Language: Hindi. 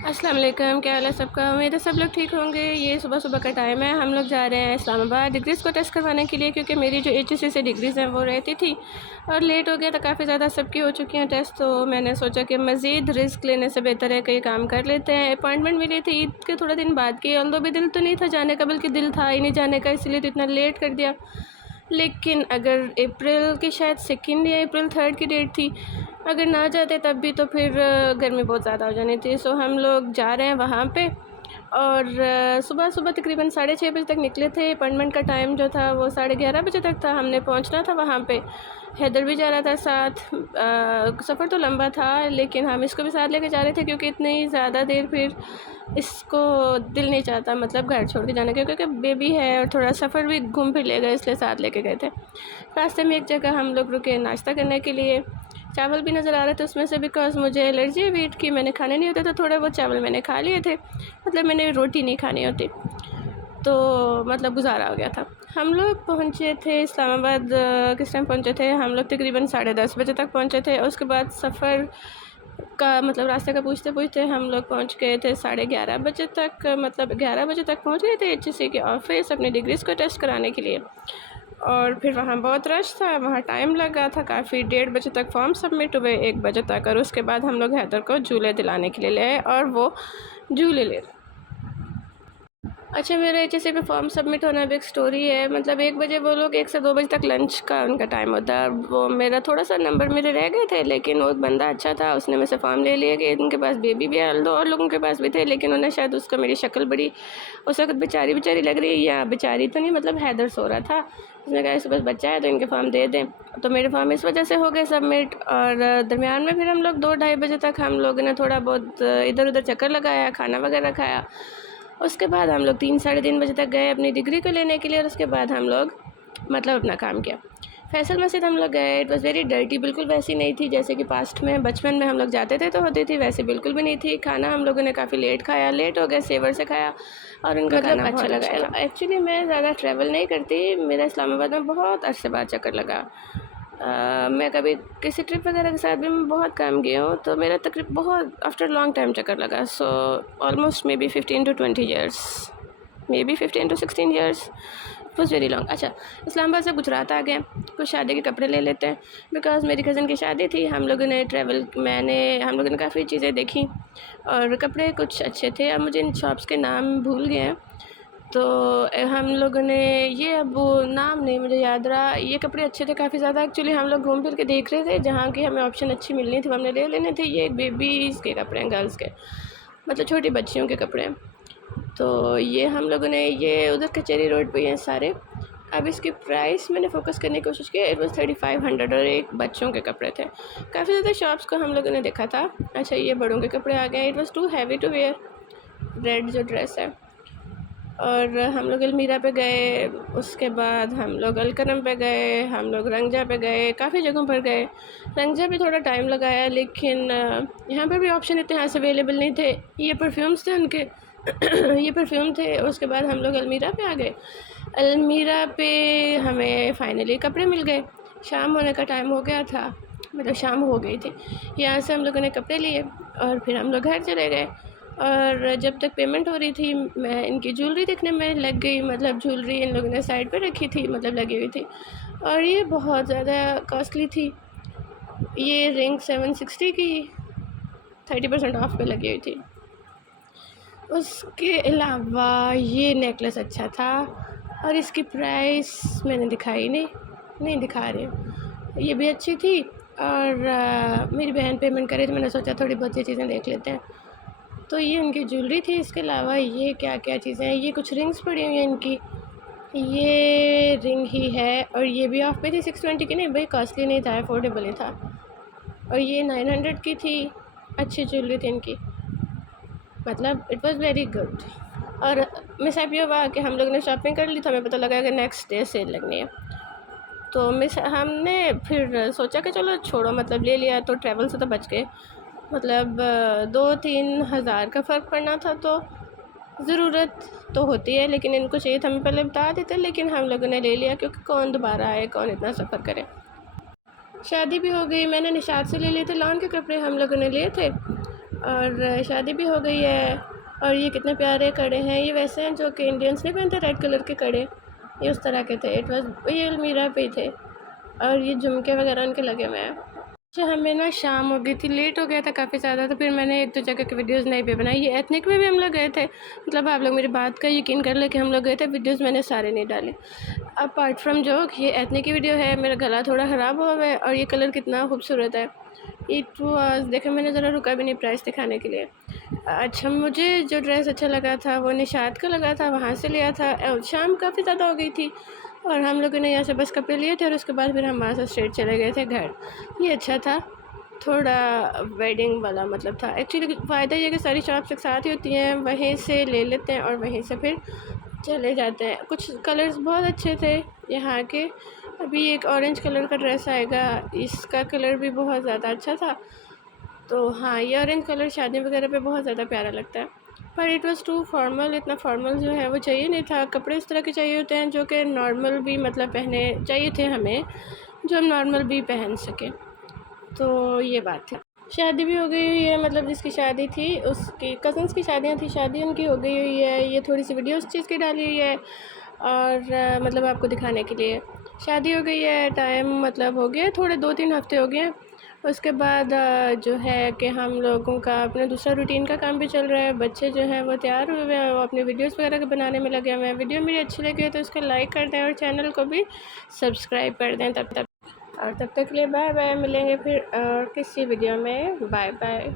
अस्सलाम वालेकुम, क्या हाल है सबका। उम्मीद है सब लोग ठीक होंगे। ये सुबह सुबह का टाइम है, हम लोग जा रहे हैं इस्लामाबाद डिग्रीज़ को टेस्ट करवाने के लिए, क्योंकि मेरी जो एचएससी से डिग्रीज़ हैं वो रहती थी और लेट हो गया था। काफ़ी ज़्यादा सबकी हो चुकी हैं टेस्ट, तो मैंने सोचा कि मज़ीद रिस्क लेने से बेहतर है कि ये काम कर लेते हैं। अपॉइंटमेंट मिली थी ईद के थोड़े दिन बाद की, ऑल्दो भी दिल तो नहीं था जाने का, बल्कि दिल था ही नहीं जाने का, इसलिए तो इतना लेट कर दिया। लेकिन अगर अप्रैल की शायद 2 या अप्रैल 3 की डेट थी, अगर ना जाते तब भी तो फिर गर्मी बहुत ज़्यादा हो जानी थी। सो हम लोग जा रहे हैं वहाँ पे और सुबह सुबह तकरीबन 6:30 बजे तक निकले थे। अपॉइंटमेंट का टाइम जो था वो 11:30 बजे तक था, हमने पहुँचना था वहाँ पे। हैदर भी जा रहा था साथ। सफ़र तो लंबा था लेकिन हम इसको भी साथ लेके जा रहे थे, क्योंकि इतनी ज़्यादा देर फिर इसको दिल नहीं चाहता, मतलब घर छोड़ के जाने का, क्योंकि बेबी है और थोड़ा सफ़र भी घूम फिर लेगा, इसलिए साथ लेके गए थे। रास्ते में एक जगह हम लोग रुके नाश्ता करने के लिए। चावल भी नज़र आ रहे थे उसमें से, बिकॉज़ मुझे एलर्जी है वीट की, मैंने खाने नहीं होते, तो थोड़े बहुत चावल मैंने खा लिए थे। मतलब मैंने रोटी नहीं खानी होती, तो मतलब गुजारा हो गया था। हम लोग पहुँचे थे इस्लामाबाद। किस टाइम पहुँचे थे हम लोग? तकरीबन 10:30 बजे तक पहुँचे थे। उसके बाद सफ़र का मतलब रास्ते का पूछते पूछते हम लोग पहुँच गए थे 11:30 बजे तक। मतलब 11 बजे तक पहुँच गए थे एचएससी के ऑफिस अपनी डिग्रीज़ को टेस्ट कराने के लिए। और फिर वहाँ बहुत रश था, वहाँ टाइम लगा था काफ़ी। 1:30 बजे तक फॉर्म सबमिट हुए, 1 बजे तक, और उसके बाद हम लोग हैदर को झूले दिलाने के लिए ले आए और वो झूले ले। अच्छा, मेरा एचएससी पे फॉर्म सबमिट होना भी एक स्टोरी है। मतलब 1 बजे वो लोग 1 से 2 बजे तक लंच का उनका टाइम होता है। वो मेरा थोड़ा सा नंबर मेरे रह गए थे, लेकिन वो एक बंदा अच्छा था, उसने मेरे से फॉर्म ले लिया कि उनके पास बेबी भी है। 2 और लोगों के पास भी थे, लेकिन उन्हें शायद उसका मेरी शक्ल बड़ी उस वक्त बेचारी बेचारी लग रही है, या बेचारी तो नहीं, मतलब हैदर सो रहा था। उसने कहा इसके पास बच्चा है तो इनके फॉर्म दे दें, तो मेरे फॉर्म इस वजह से हो गए सबमिट। और दरमियान में फिर हम लोग 2-2:30 बजे तक हम लोगों ने थोड़ा बहुत इधर उधर चक्कर लगाया, खाना वगैरह खाया। उसके बाद हम लोग 3-3:30 बजे तक गए अपनी डिग्री को लेने के लिए, और उसके बाद हम लोग मतलब अपना काम किया। फैसल मस्जिद हम लोग गए। इट वॉज़ वेरी डर्टी, बिल्कुल वैसी नहीं थी जैसे कि पास्ट में बचपन में हम लोग जाते थे तो होती थी, वैसे बिल्कुल भी नहीं थी। खाना हम लोगों ने काफ़ी लेट खाया, लेट हो गए, सेवर से खाया और उनका मतलब खाना अच्छा लगा। एक्चुअली मैं ज़्यादा ट्रैवल नहीं करती, मेरा इस्लामाबाद में बहुत अरसे बाद चक्कर लगा। मैं कभी किसी ट्रिप वगैरह के साथ भी मैं बहुत कम गई हूँ, तो मेरा तकरीबन बहुत आफ्टर लॉन्ग टाइम चक्कर लगा। So almost may be 15 to 20 years, may be 15 to 16 years, it was very long. अच्छा, इस्लामाबाद से गुजरात आ गए, कुछ शादी के कपड़े ले लेते हैं, बिकॉज़ मेरी कज़न की शादी थी। हम लोगों ने हम लोगों ने काफ़ी चीज़ें देखी और कपड़े कुछ अच्छे थे। अब मुझे इन शॉप्स के नाम भूल गए हैं, तो हम लोगों ने ये, अब वो नाम नहीं मुझे याद रहा। ये कपड़े अच्छे थे काफ़ी ज़्यादा। एक्चुअली हम लोग घूम फिर के देख रहे थे, जहाँ की हमें ऑप्शन अच्छी मिलनी थी वो हमने ले लेने थे। ये बेबीज़ के कपड़े हैं, गर्ल्स के, मतलब छोटी बच्चियों के कपड़े हैं। तो ये हम लोगों ने, ये उधर कचहरी रोड पे हैं सारे। अब इसकी प्राइस मैंने फ़ोकस करने की कोशिश की। इट वॉज़ 3500 और एक बच्चों के कपड़े थे। काफ़ी ज़्यादा शॉप्स को हम लोगों ने देखा था। अच्छा, ये बड़ों के कपड़े आ गए। It was too heavy to wear, red जो ड्रेस है। और हम लोग अलमीरा पे गए, उसके बाद हम लोग अलकनम पे गए, हम लोग रंगजा पे गए, काफ़ी जगहों पर गए। रंगजा पे थोड़ा टाइम लगाया, लेकिन यहाँ पर भी ऑप्शन इतने खास अवेलेबल नहीं थे। ये परफ्यूम्स थे उनके ये परफ्यूम थे। उसके बाद हम लोग अलमीरा पे आ गए। अलमीरा पे हमें फ़ाइनली कपड़े मिल गए। शाम होने का टाइम हो गया था, मतलब शाम हो गई थी। यहाँ से हम लोगों ने कपड़े लिए और फिर हम लोग घर चले गए। और जब तक पेमेंट हो रही थी, मैं इनकी ज्वेलरी देखने में लग गई। मतलब ज्वेलरी इन लोगों ने साइड पे रखी थी, मतलब लगी हुई थी, और ये बहुत ज़्यादा कॉस्टली थी। ये रिंग 760 की 30% ऑफ पे लगी हुई थी। उसके अलावा ये नेकलेस अच्छा था और इसकी प्राइस मैंने दिखाई नहीं दिखा रही हूँ। ये भी अच्छी थी। और मेरी बहन पेमेंट करे तो मैंने सोचा थोड़ी बहुत चीज़ें देख लेते हैं। तो ये उनकी ज्वेलरी थी। इसके अलावा ये क्या क्या चीज़ें हैं, ये कुछ रिंग्स पड़ी हुई हैं इनकी। ये रिंग ही है और ये भी ऑफ पे थी 620 की। नहीं भाई, कॉस्टली नहीं था, अफोर्डेबल ही था। और ये 900 की थी। अच्छी ज्वेलरी थी इनकी, मतलब इट वाज़ वेरी गुड। और मिस हैप ये हुआ कि हम लोग ने शॉपिंग कर ली, तो हमें पता लगा कि नेक्स्ट डे सेल लगनी है। तो हमने फिर सोचा कि चलो छोड़ो, मतलब ले लिया तो ट्रैवल से तो बच गए। मतलब 2-3 हज़ार का फ़र्क पड़ना था, तो ज़रूरत तो होती है, लेकिन इनको चाहिए था, हमें पहले बता देते। लेकिन हम लोगों ने ले लिया, क्योंकि कौन दोबारा आए, कौन इतना सफ़र करे। शादी भी हो गई। मैंने निशात से ले लिए थे लॉन के कपड़े, हम लोगों ने लिए थे। और शादी भी हो गई है। और ये कितने प्यारे कड़े हैं, ये वैसे हैं जो कि इंडियंस नहीं पहनते, रेड कलर के कड़े, ये उस तरह के थे। ये अलमीरा पे ही थे और ये झुमके वगैरह उनके लगे हुए हैं। अच्छा, हमें ना शाम हो गई थी, लेट हो गया था काफ़ी ज़्यादा, तो फिर मैंने एक दो जगह की वीडियोस नहीं भी बनाई। ये एथनिक में भी हम लोग गए थे, मतलब आप लोग मेरी बात का यकीन कर ले कि हम लोग गए थे, वीडियोस मैंने सारे नहीं डाले। अपार्ट फ्रॉम जोक, ये एथनिक की वीडियो है। मेरा गला थोड़ा ख़राब हुआ है और ये कलर कितना खूबसूरत है। इट वॉज, देखा मैंने ज़रा रुका भी नहीं प्राइस दिखाने के लिए। अच्छा, मुझे जो ड्रेस अच्छा लगा था वो निशात का लगा था, वहाँ से लिया था। शाम काफ़ी ज़्यादा हो गई थी और हम लोगों ने यहाँ से बस कपड़े लिए थे और उसके बाद फिर हम वहाँ से स्ट्रेट चले गए थे घर। ये अच्छा था, थोड़ा वेडिंग वाला मतलब था। एक्चुअली फ़ायदा ये कि सारी शॉप्स एक साथ ही होती हैं, वहीं से ले लेते हैं और वहीं से फिर चले जाते हैं। कुछ कलर्स बहुत अच्छे थे यहाँ के। अभी एक ऑरेंज कलर का ड्रेस आएगा, इसका कलर भी बहुत ज़्यादा अच्छा था। तो हाँ, ये ऑरेंज कलर शादी वगैरह पे बहुत ज़्यादा प्यारा लगता है, पर इट वाज़ टू फॉर्मल। इतना फॉर्मल जो है वो चाहिए नहीं था। कपड़े इस तरह के चाहिए होते हैं जो कि नॉर्मल भी मतलब पहने चाहिए थे हमें, जो हम नॉर्मल भी पहन सकें। तो ये बात है। शादी भी हो गई हुई है, मतलब जिसकी शादी थी उसकी कज़न्स की शादियाँ थी, शादी उनकी हो गई हुई है। ये थोड़ी सी वीडियो उस चीज़ की डाली हुई है और मतलब आपको दिखाने के लिए। शादी हो गई है, टाइम मतलब हो गया थोड़े 2-3 हफ़्ते हो गए। उसके बाद जो है कि हम लोगों का अपना दूसरा रूटीन का काम भी चल रहा है। बच्चे जो हैं वो तैयार हुए हैं, वो अपने वीडियोस वगैरह बनाने में लगे हुए हैं। वीडियो मेरी अच्छी लगी है तो उसको लाइक कर दें और चैनल को भी सब्सक्राइब कर दें। तब तक के लिए बाय बाय। मिलेंगे फिर किसी वीडियो में। Bye bye.